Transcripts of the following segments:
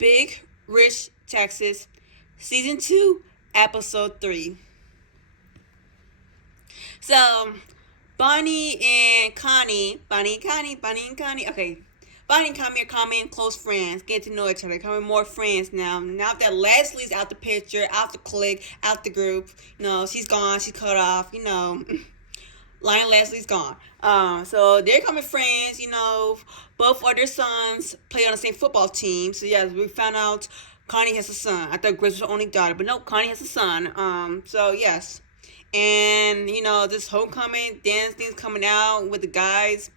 Big Rich Texas, Season 2, Episode 3. So, Bonnie and Connie, okay. Bonnie and Connie are becoming close friends, getting to know each other, becoming more friends now. Now that Leslie's out the picture, out the clique, out the group, she's gone, she's cut off, Lion Leslie's gone. So they're becoming friends, both of their sons play on the same football team. So yeah, we found out Connie has a son. I thought Grace was her only daughter, but no, Connie has a son. So yes. And this homecoming dance thing's coming out with the guys.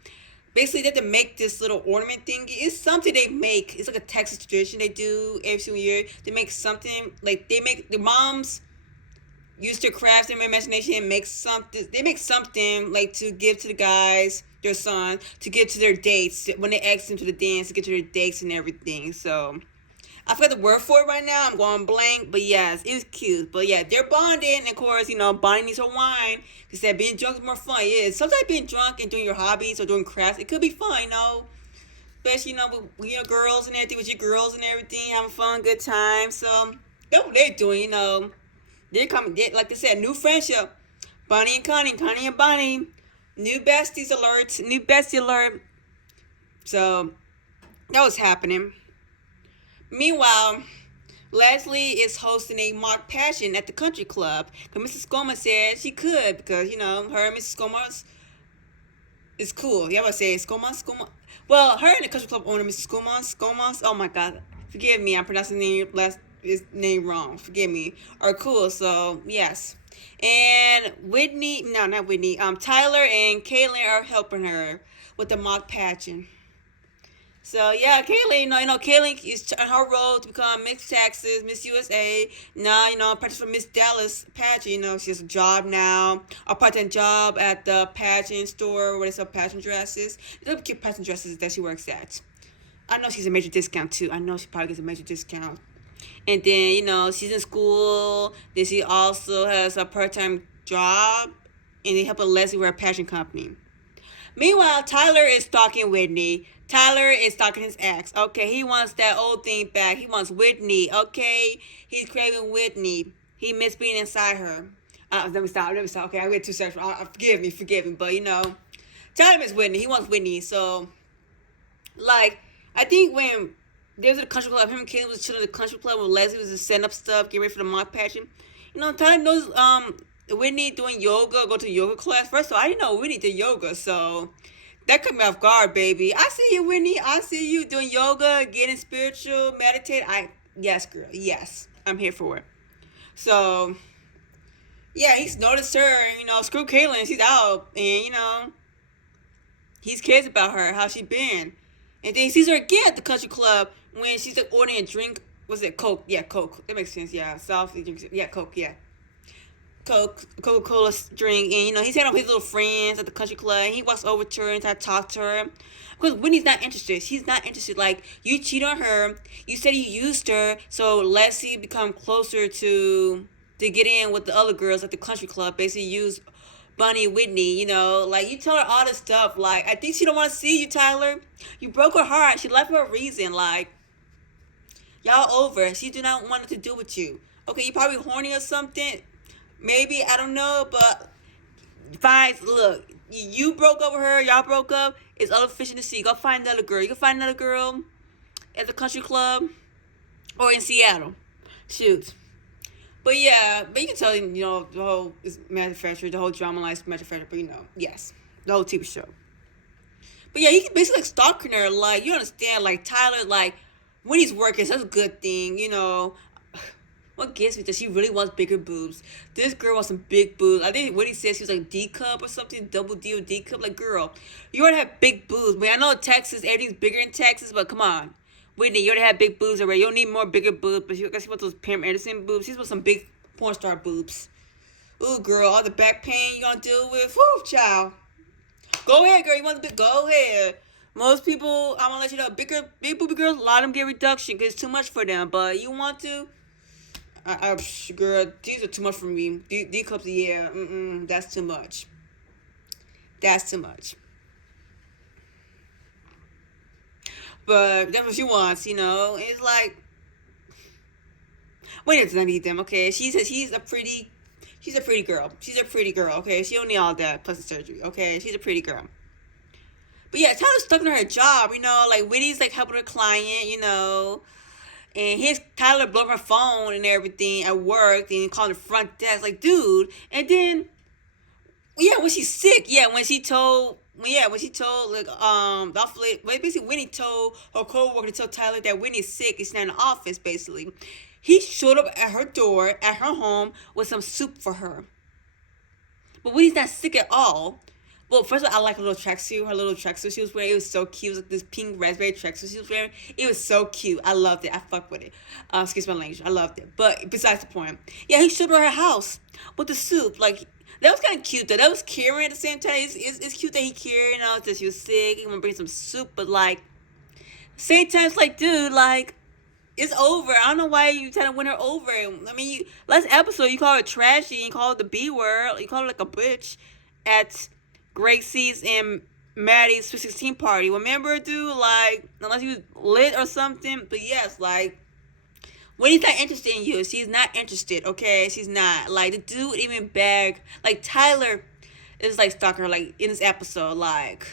Basically, they have to make this little ornament thing. It's something they make. It's like a Texas tradition they do every single year. They make something like the moms use their crafts and their imagination and make something. They make something like to give to the guys, their son, to get to their dates when they ask them to the dance to get to their dates and everything. So I forgot the word for it right now. I'm going blank, but yes, it was cute. But yeah, they're bonding. And of course, Bonnie needs her wine. She said being drunk is more fun. Yeah, sometimes being drunk and doing your hobbies or doing crafts, it could be fun. Especially, with girls and everything, with your girls and everything, having fun, good time. So that's what they're doing. They're coming. Like they said, new friendship. Bonnie and Connie and Bonnie. New besties alert. New bestie alert. So that was happening. Meanwhile, Leslie is hosting a mock pageant at the country club. Because Mrs. Gomez said she could because, her and Mrs. Gomez is cool. You ever say Gomez? Well, her and the country club owner, Mrs. Gomez, oh my God. Forgive me, I'm pronouncing his name wrong. Forgive me. Are cool, so yes. And Tyler and Kaylin are helping her with the mock pageant. So yeah, Kaylin, Kaylin is on her road to become Miss Texas, Miss USA. Now, practice for Miss Dallas pageant. She has a job now, a part-time job at the pageant store where they sell pageant dresses. Little cute pageant dresses that she works at. I know she's a major discount too. I know she probably gets a major discount. And then, she's in school. Then she also has a part-time job, and they help Leslie with her pageant company. Meanwhile, Tyler is stalking Whitney. Tyler is stalking his ex. Okay, he wants that old thing back. He wants Whitney. Okay, he's craving Whitney. He missed being inside her. Let me stop. Okay, I get too sexual. Forgive me. But Tyler misses Whitney. He wants Whitney. So, I think when they was at the country club, him and Kaylin was chilling at the country club when Leslie was just setting up stuff, getting ready for the mock pageant. Tyler knows Whitney doing yoga, go to yoga class. First of all, I didn't know Whitney did yoga, so that caught me off guard, baby. I see you, Whitney. I see you doing yoga, getting spiritual, meditate. Yes, girl. Yes, I'm here for it. So, yeah, he's noticed her. Screw Kaylin. She's out, and he cares about her, how she been, and then he sees her again at the country club when she's ordering a drink. Was it Coke? Yeah, Coke. That makes sense. Yeah, South drinks. Yeah, Coke. Yeah. Coca-Cola drink, and he's hanging out with his little friends at the country club, and he walks over to her and tries to talk to her because Whitney's not interested. She's not interested. Like, you cheat on her, you said you used her, so Leslie become closer to get in with the other girls at the country club. Basically use Bonnie and Whitney. Like, you tell her all this stuff. Like, I think she don't want to see you, Tyler. You broke her heart. She left for a reason. Like, y'all over. She do not want to do with you. Okay, you probably horny or something. Maybe, I don't know, but fine, look, you broke up with her, y'all broke up, it's other fish in the sea. Go find another girl. You can find another girl at the country club or in Seattle. Shoot. But yeah, you can tell, the whole manufacturer, the whole drama life manufacturer, but yes, the whole TV show. But yeah, he basically stalking her, like, you understand, like, Tyler, like, when he's working, that's a good thing, What gets me that she really wants bigger boobs. This girl wants some big boobs. I think what he said, she was like D cup or something, double D or D cup. Like, girl, you already have big boobs. I know Texas, everything's bigger in Texas, but come on. Whitney, you already have big boobs already. You don't need more bigger boobs. But she wants those Pam Anderson boobs. She wants some big porn star boobs. Ooh, girl, all the back pain you gonna deal with. Whoo, child. Go ahead, girl. You want the big? Go ahead. Most people, I'm gonna let you know, big boobie girls, a lot of them get reduction because it's too much for them. But you want to. Girl, these are too much for me. D cups, yeah, that's too much. That's too much. But that's what she wants, It's like, Winnie does not need them. Okay, she's a pretty girl. She's a pretty girl. Okay, she don't need all that plastic surgery. Okay, she's a pretty girl. But yeah, Tyler's stuck in her job. Like Winnie's like helping her client. And here's Tyler blowing her phone and everything at work, and calling the front desk, like, dude. And then, yeah, when she's sick, when she told, like, basically Winnie told her coworker to tell Tyler that Winnie's sick, and she's not in the office, basically. He showed up at her door, at her home, with some soup for her. But Winnie's not sick at all. Well, first of all, I like her little tracksuit. Her little tracksuit she was wearing, it was so cute. It was like this pink raspberry tracksuit she was wearing. It was so cute. I loved it. I fucked with it. Excuse my language. I loved it. But besides the point, yeah, he showed her house with the soup. Like, that was kind of cute though. That was caring at the same time. It's cute that he cared. That she was sick. He want to bring some soup, but like, same time, it's like, dude, like, it's over. I don't know why you trying to win her over. I mean, last episode you call her trashy, you call her the B word, you call her like a bitch at Gracie's and Maddie's Sweet 16 party. Remember, dude? Like, unless he was lit or something. But yes, like, Wendy's not interested in you. She's not interested, okay? She's not. Like, the dude even begged. Like, Tyler is, like, stalking her, like, in this episode. Like,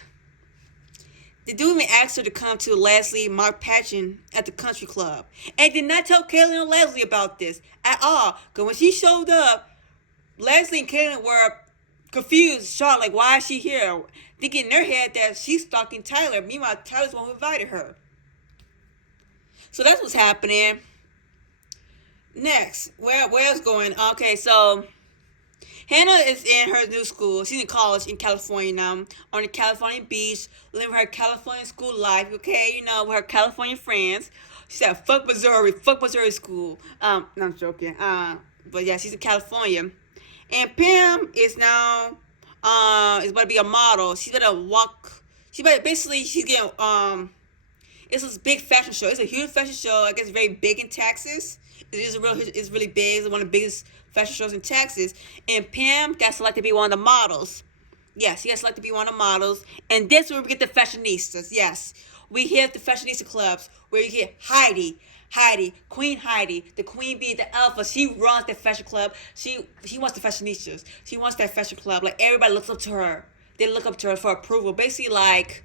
the dude even asked her to come to Leslie Mark Patchen at the country club. And did not tell Kaylin or Leslie about this at all. Because when she showed up, Leslie and Kaylin were confused, shocked, like, why is she here? Thinking in their head that she's stalking Tyler. Meanwhile, Tyler's the one who invited her. So that's what's happening. Next, where else going? Okay, so Hannah is in her new school. She's in college in California now, on the California beach, living her California school life, okay? With her California friends. She said, fuck Missouri school. No, I'm joking. But yeah, she's in California. And Pam is now, is about to be a model. She's about to walk, she's getting, it's this big fashion show. It's a huge fashion show. I guess very big in Texas. It's really big. It's one of the biggest fashion shows in Texas. And Pam got selected to be one of the models. Yes, she got selected to be one of the models. And this is where we get the fashionistas. Yes, we have the fashionista clubs where you get Queen Heidi, the queen bee, the alpha. She runs the fashion club. She wants the fashionistas. She wants that fashion club. Like, everybody looks up to her. They look up to her for approval. Basically, like,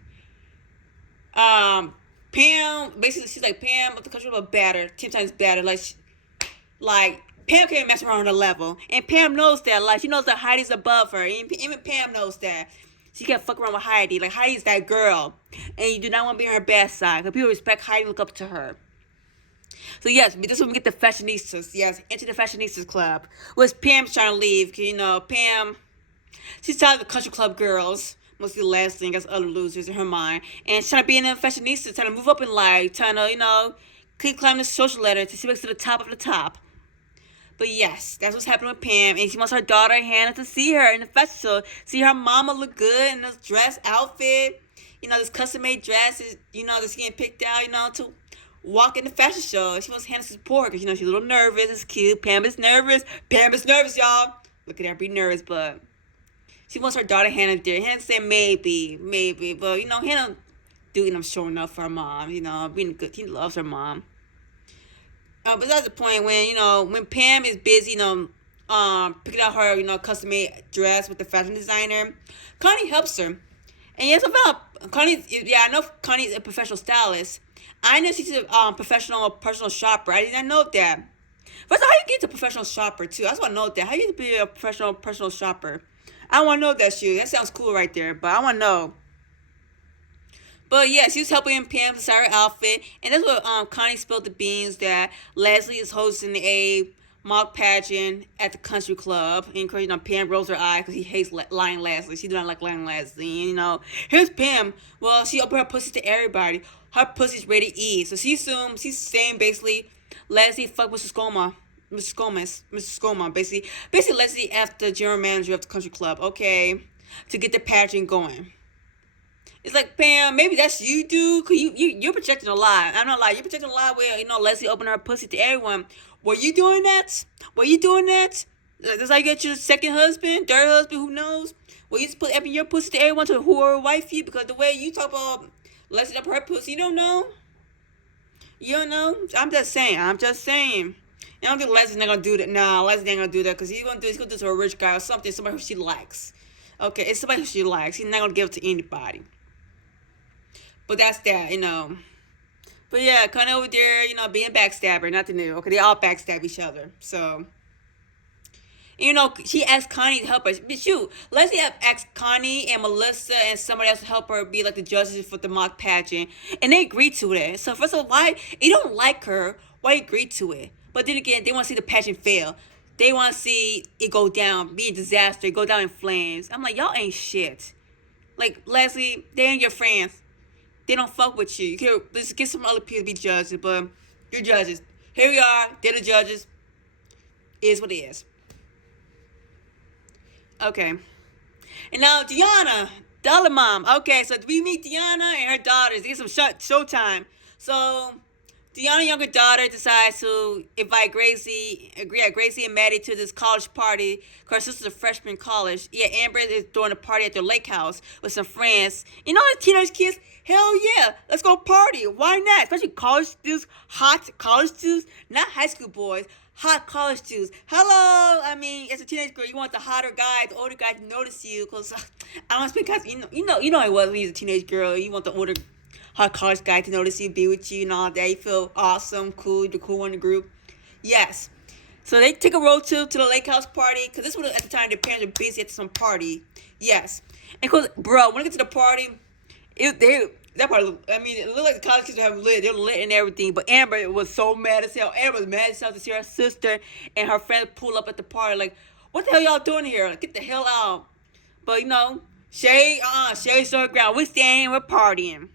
Pam. Basically, she's like Pam, but the country club better, 10 times better. Like Pam can't mess around on a level, and Pam knows that. Like, she knows that Heidi's above her. And even Pam knows that. She can't fuck around with Heidi. Like, Heidi's that girl, and you do not want to be on her bad side. Because people respect Heidi and look up to her. So yes, this is when we get the fashionistas. Yes, into the fashionistas club. Which Pam's trying to leave. Because, Pam, she's tired of the country club girls. Mostly Leslie and other losers in her mind. And she's trying to be in a fashionista, trying to move up in life. Trying to, keep climbing the social ladder to see what's to the top of the top. But yes, that's what's happening with Pam. And she wants her daughter, Hannah, to see her in the fashion show. See her mama look good in this dress outfit. This custom-made dress is, that's getting picked out, to walk in the fashion show. She wants Hannah to support her because, she's a little nervous. It's cute. Pam is nervous, y'all. Look at her be nervous, but she wants her daughter, Hannah, there. Hannah said maybe. But, Hannah doing showing up for her mom, being good. He loves her mom. But that's the point when Pam is busy, picking out her, custom-made dress with the fashion designer, Connie helps her. And yes, I know Connie's a professional stylist. I know she's a professional personal shopper. I did not know that. First of all, how you get to professional shopper, too? I just want to know that. How you get to be a professional personal shopper? I want to know that shit. That sounds cool right there, but I want to know. But yeah, she was helping Pam design her outfit, and that's what Connie spilled the beans that Leslie is hosting a mock pageant at the country club. And Pam rolls her eye because he hates lying Leslie. She do not like lying Leslie. And, here's Pam. Well, she opened her pussy to everybody. Her pussy's ready to eat. So she's saying basically, Leslie fuck Mrs. Scoma, basically Leslie after the general manager of the country club, okay, to get the pageant going. It's like, Pam, maybe that's you, dude. Cause you're projecting a lie. I'm not lying. You're projecting a lie where, Leslie opened her pussy to everyone. Were you doing that? That's how you get your second husband, third husband, who knows? Well, you just put your pussy to everyone to who will wife you? Because the way you talk about Leslie up her pussy, you don't know. You don't know? I'm just saying. I don't think Leslie's not gonna do that. Nah, Leslie ain't gonna do that because he's gonna do it to a rich guy or something, somebody who she likes. Okay, it's somebody who she likes. He's not gonna give it to anybody. But that's that, But yeah, Connie over there, being backstabber, nothing new. Okay, they all backstab each other. So, she asked Connie to help her. But shoot, Leslie asked Connie and Melissa and somebody else to help her be like the judges for the mock pageant. And they agreed to it. So first of all, why you don't like her, why you agreed to it? But then again, they want to see the pageant fail. They want to see it go down, be a disaster, go down in flames. I'm like, y'all ain't shit. Like, Leslie, they ain't your friends. They don't fuck with you. You can let's get some other people to be judges, but you're judges. Here we are. They're the judges. It is what it is. Okay. And now Deanna, the other mom. Okay, so we meet Deanna and her daughters. They get some showtime. So Deanna's younger daughter decides to invite Gracie and Maddie to this college party. Her sister's a freshman in college. Yeah, Amber is throwing a party at their lake house with some friends. The teenage kids, hell yeah, let's go party. Why not? Especially college students, hot college students, not high school boys, hot college students. Hello, I mean, as a teenage girl, you want the hotter guy, the older guy to notice you, because I don't speak, you know it was when you're a teenage girl. You want the older hot college guy to notice you, be with you, and all that. You feel awesome, cool, the cool one in the group. Yes. So they take a road trip to the lake house party, because this was at the time their parents were busy at some party. Yes. And because, bro, when I get to the party, that part, I mean, it looked like the college kids were lit. They were lit and everything. But Amber was so mad as hell. Amber was mad as hell to see her sister and her friends pull up at the party. Like, what the hell y'all doing here? Like, get the hell out. But, Shay's on the ground. We're standing, we're partying.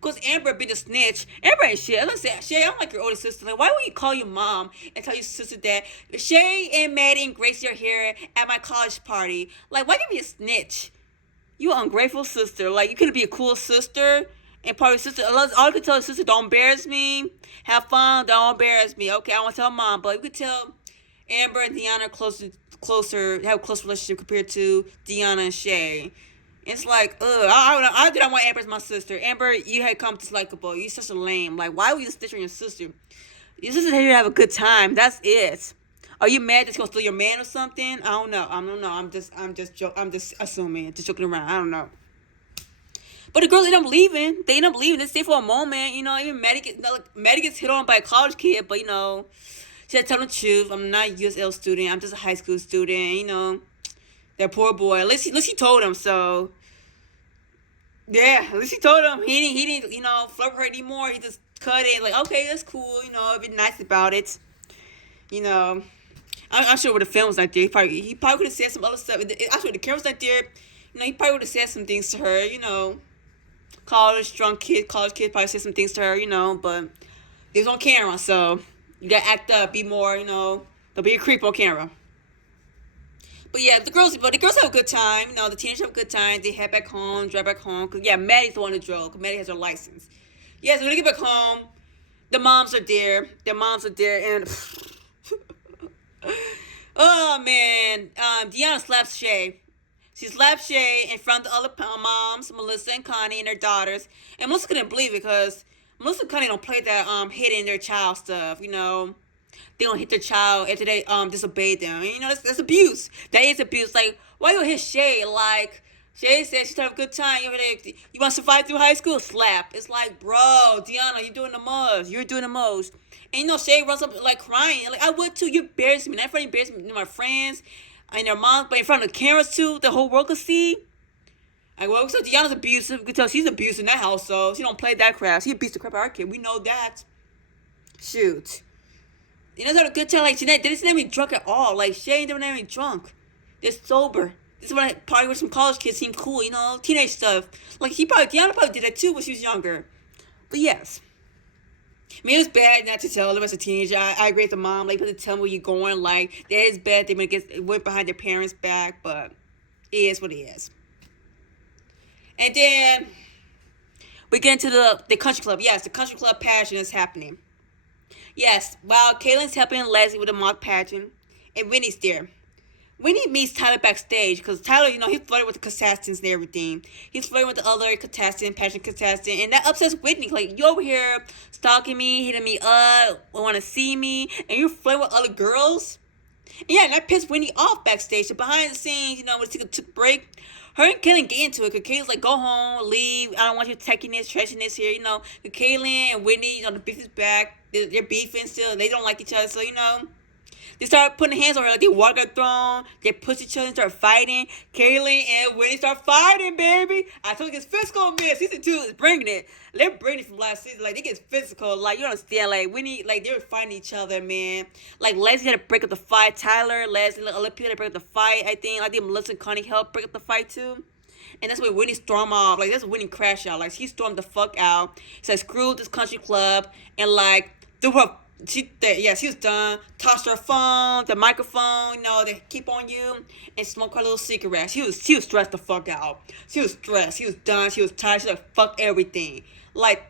Because Amber been a snitch. Amber ain't shit. I'm gonna say, Shay, I'm like your older sister. Like, why would you call your mom and tell your sister that Shay and Maddie and Gracie are here at my college party? Like, why you be a snitch? You an ungrateful sister. Like, you couldn't be a cool sister and probably sister. All you could tell your sister, don't embarrass me. Have fun, don't embarrass me. Okay, I want to tell mom, but you could tell Amber and Deanna closer, have a close relationship compared to Deanna and Shay. It's like, I did not want Amber as my sister. Amber, you had come dislikable. You such a lame. Like, why would you stitch on your sister? Your sister's here to have a good time. That's it. Are you mad that she's gonna steal your man or something? I don't know. I'm just assuming. Just joking around. I don't know. But the girls end up leaving. They end up leaving. They stay for a moment. Even Maddie gets hit on by a college kid, but she had to tell the truth. I'm not a USL student. I'm just a high school student. That poor boy. At least he told him. So yeah, at least he told him. He didn't flirt with her anymore. He just cut it. Like, okay, that's cool. Be nice about it. I'm sure with the film was not there, he probably could have said some other stuff. I'm sure the camera was not there. He probably would have said some things to her. College kid probably said some things to her. But it was on camera, so you gotta act up, be more. Don't be a creep on camera. But yeah, the girls have a good time. The teenagers have a good time. They head back home, drive back home. Cause yeah, Maddie's the one who drove. Cause Maddie has her license. Yeah, so when they get back home, the moms are there. Their moms are there, and oh man, Deanna slaps Shay. She slapped Shay in front of the other moms, Melissa and Connie and their daughters. And Melissa couldn't believe it because Melissa and Connie don't play that hitting their child stuff. They don't hit their child after they disobey them. And, that's abuse. That is abuse. Like, why you hit Shay? Like, Shay said she's having a good time. You want to survive through high school? Slap. It's like, bro, Deanna, you're doing the most. You're doing the most. And, Shay runs up, like, crying. Like, I would, too. You embarrassed me. Not in front of embarrassed me, my friends and their moms, but in front of the cameras, too. The whole world could see. Like, well, so Deanna's abusive. You can tell she's abusive in that house, so she don't play that crap. She beats the crap out of our kid. We know that. Shoot. That's not a good time. Like, they didn't have me drunk at all. Like, Shay didn't have me drunk. They're sober. This is when I party with some college kids. Seem cool, teenage stuff. Like, Deanna probably did that too when she was younger. But yes. I mean, it was bad not to tell them as a teenager. I agree with the mom. Like, you have to tell them where you're going. Like, that is bad. They went behind their parents' back, but it is what it is. And then we get into the country club. Yes, the country club pageant is happening. Yes, while Kaylin's helping Leslie with the mock pageant, and Winnie's there. Winnie meets Tyler backstage because Tyler, he flirted with the contestants and everything. He's flirting with the other contestant, passionate contestant, and that upsets Whitney. Like, you over here stalking me, hitting me up, want to see me, and you're flirting with other girls? And yeah, and that pissed Whitney off backstage. So behind the scenes, when she took a break, her and Kaylin get into it because Kaylin's like, go home, leave. I don't want you taking this, trashing this here. Kaylin and Whitney, the beef is back. They're beefing still. They don't like each other. So, they start putting hands on her, like they walk her throne, they push each other and start fighting. Kaylin and Whitney start fighting, baby. I told you it's physical, man. Season 2 is bringing it. They're bringing it from last season. Like, they get physical. Like, you understand, like, Whitney, like, they were fighting each other, man. Like, Leslie had to break up the fight. Tyler, Leslie, Olympia had to break up the fight, I think. Melissa and Connie helped break up the fight, too. And that's where Whitney stormed off. Like, that's when Whitney crashed out. Like, she stormed the fuck out. Said, screw this country club. And, like, threw her... she was done. Tossed her phone, the microphone, they keep on you, and smoke her little cigarette. She was stressed the fuck out. She was stressed. She was done. She was tired. She was like, fuck everything. Like,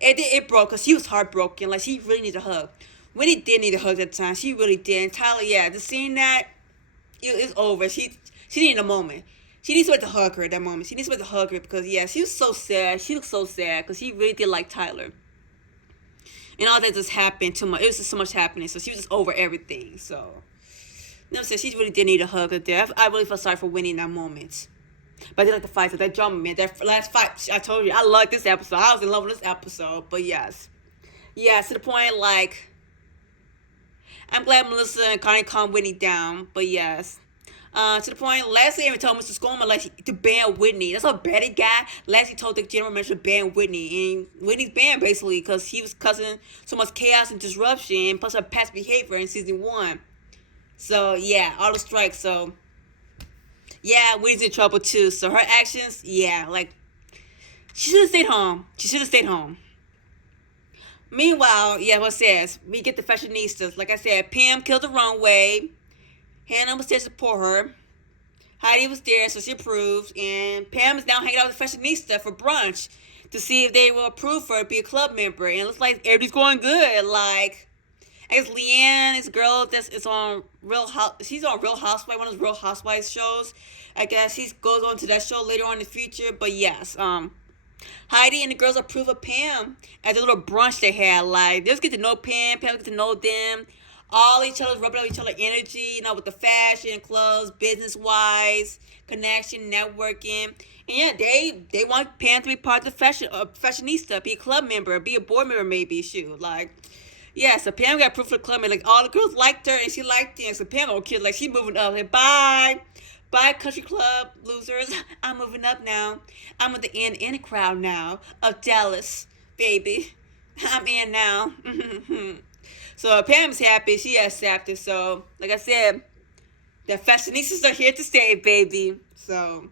it broke because she was heartbroken. Like, she really needed a hug. Winnie did need a hug at the time. She really did. And Tyler, just seeing that, it's over. She needed a moment. She needs somebody to hug her at that moment. She needs somebody to hug her because, she was so sad. She looked so sad because she really did like Tyler. And all that just happened too much. It was just so much happening. So she was just over everything. So, you know what I'm saying? She really did need a hug there. I really felt sorry for Winnie in that moment. But I did like the fight. So that drama, man. That last fight, I told you, I loved this episode. I was in love with this episode. But yes. Yeah, to the point, like, I'm glad Melissa and Connie calmed Whitney down. But yes. To the point, Leslie even told Mr. Skolman, like, to ban Whitney. That's how bad he got. Leslie told the general manager to ban Whitney. And Whitney's banned, basically, because he was causing so much chaos and disruption, plus her past behavior in season 1. So, yeah, all the strikes. So, yeah, Whitney's in trouble, too. So, her actions, like, she should have stayed home. She should have stayed home. Meanwhile, what it says, we get the fashionistas. Like I said, Pam killed the runway. Hannah was there to support her. Heidi was there, so she approved. And Pam is now hanging out with the fashionista for brunch to see if they will approve for her to be a club member. And it looks like everything's going good. Like, I guess Leanne is a girl that's on she's on Real Housewives, one of those Real Housewives shows. I guess she goes on to that show later on in the future. But yes, Heidi and the girls approve of Pam at the little brunch they had. Like, they just get to know Pam get to know them. All each other's rubbing up each other's energy, with the fashion, clothes, business-wise, connection, networking. And they want Pam to be part of the fashionista, be a club member, be a board member maybe, shoot. Like, so Pam got approved for the club member. Like, all the girls liked her and she liked them. So Pam don't care, like, she's moving up. Like, bye. Bye, country club losers. I'm moving up now. I'm at the end in the crowd now of Dallas, baby. I'm in now. So Pam's happy. She accepted. So, like I said, the fashionistas are here to stay, baby. So,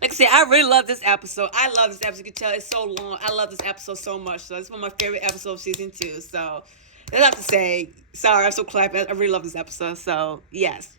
like I said, I really love this episode. I love this episode. You can tell it's so long. I love this episode so much. So, it's one of my favorite episodes of season 2. So, that's have to say. Sorry, I'm so clapping. I really love this episode. So, yes.